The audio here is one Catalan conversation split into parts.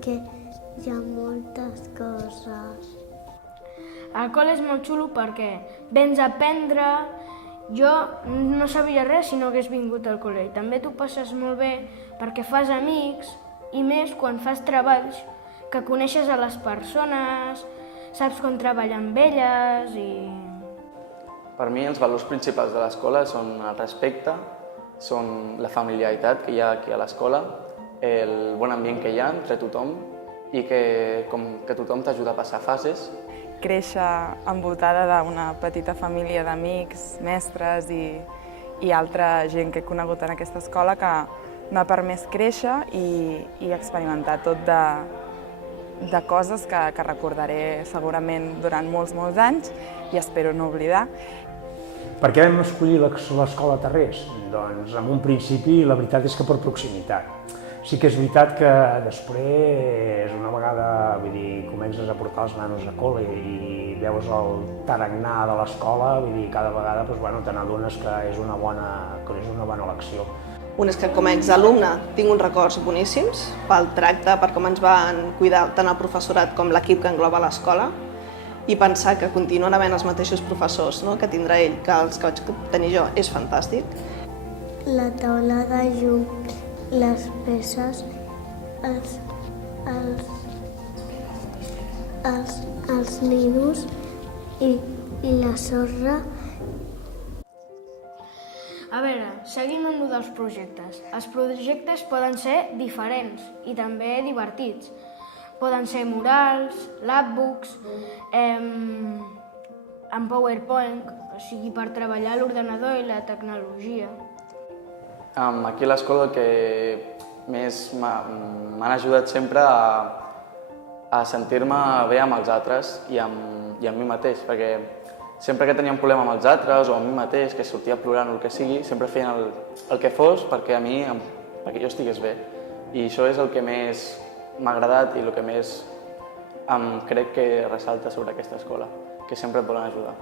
perquè hi ha moltes coses. El col·le és molt xulo perquè vens a aprendre. Jo no sabia res si no hagués vingut al col·le. També t'ho passes molt bé perquè fas amics i més quan fas treballs que coneixes a les persones, saps com treballar amb elles i... Per mi els valors principals de l'escola són el respecte, són la familiaritat que hi ha aquí a l'escola, el bon ambient que hi ha entre tothom i que tothom t'ajuda a passar fases. Créixer envoltada d'una petita família d'amics, mestres i altra gent que he conegut en aquesta escola que m'ha permès créixer i experimentar tot de coses que recordaré segurament durant molts anys i espero no oblidar. Per què vam escollir l'escola Tarrés? Doncs en un principi la veritat és que per proximitat. Sí que és veritat que després, una vegada, comences a portar els nanos a col·le i veus el tarannà de l'escola, cada vegada te n'adones que és una bona elecció. Un és que com a exalumne tinc uns records boníssims pel tracte, per com ens van cuidar tant el professorat com l'equip que engloba l'escola, i pensar que continuen havent els mateixos professors que tindrà ell que els que vaig tenir jo és fantàstic. La taula de llum, les peces, els ninos i la sorra. A veure, seguim amb el dels projectes. Els projectes poden ser diferents i també divertits. Poden ser murals, lapbooks, amb PowerPoint, o sigui, per treballar l'ordenador i la tecnologia. Aquí a l'escola el que més m'han ajudat sempre a sentir-me bé amb els altres i amb mi mateix, perquè sempre que tenia un problema amb els altres o amb mi mateix, que sortia plorant o el que sigui, sempre feien el que fos perquè jo estigués bé. I això és el que més m'ha agradat i el que més crec que ressalta sobre aquesta escola, que sempre et volen ajudar.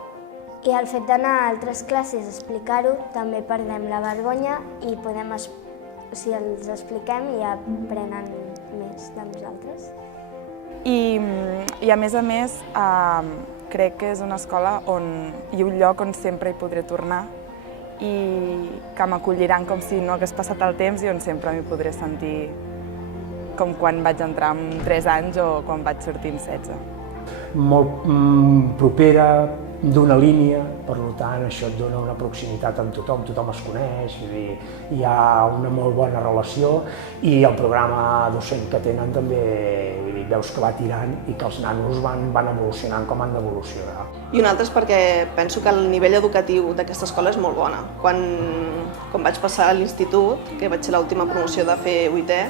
I el fet d'anar a altres classes a explicar-ho, també perdem la vergonya i si els expliquem ja aprenen més de nosaltres. I a més, crec que és una escola i un lloc on sempre hi podré tornar i que m'acolliran com si no hagués passat el temps i on sempre m'hi podré sentir com quan vaig entrar amb 3 anys o quan vaig sortir amb 16. Molt propera, d'una línia, per tant això et dona una proximitat amb tothom es coneix, hi ha una molt bona relació i el programa docent que tenen també veus que va tirant i que els nanos van evolucionant com han d'evolucionar. I un altre és perquè penso que el nivell educatiu d'aquesta escola és molt bona. Quan vaig passar a l'institut, que vaig ser l'última promoció de fer 8è,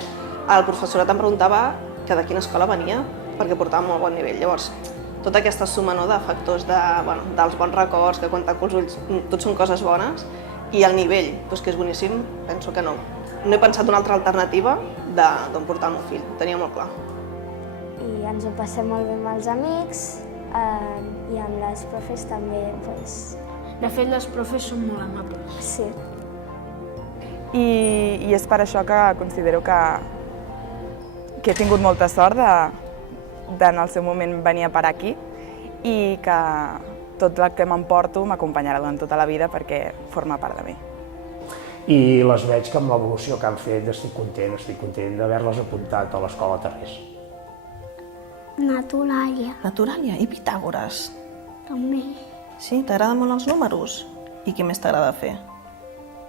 el professorat em preguntava que de quina escola venia, perquè portava molt bon nivell. Llavors, tota aquesta suma de factors dels bons records, que quan tanco els ulls tot són coses bones, i el nivell, que és boníssim, penso que no. No he pensat una altra alternativa d'on portar el meu fill, ho tenia molt clar. I ens ho passem molt bé amb els amics i amb les profes també. De fet, les profes són molt amables. Sí. I és per això que considero que he tingut molta sort en el seu moment venir a parar aquí i que tot el que m'emporto m'acompanyarà durant tota la vida perquè forma part de mi. I les veig que amb l'evolució que han fet estic content d'haver-les apuntat a l'escola Tarrés. Naturàlia. Naturàlia i Pitàgores. També. Sí, t'agraden molt els números? I què més t'agrada fer?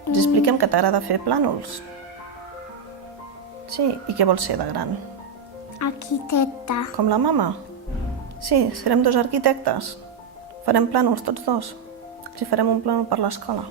Ens expliquem que t'agrada fer plànols. Sí, i què vols ser de gran? Arquitecte. Com la mama? Sí, serem 2 arquitectes. Farem plànols tots 2. Els hi farem un plànol per l'escola.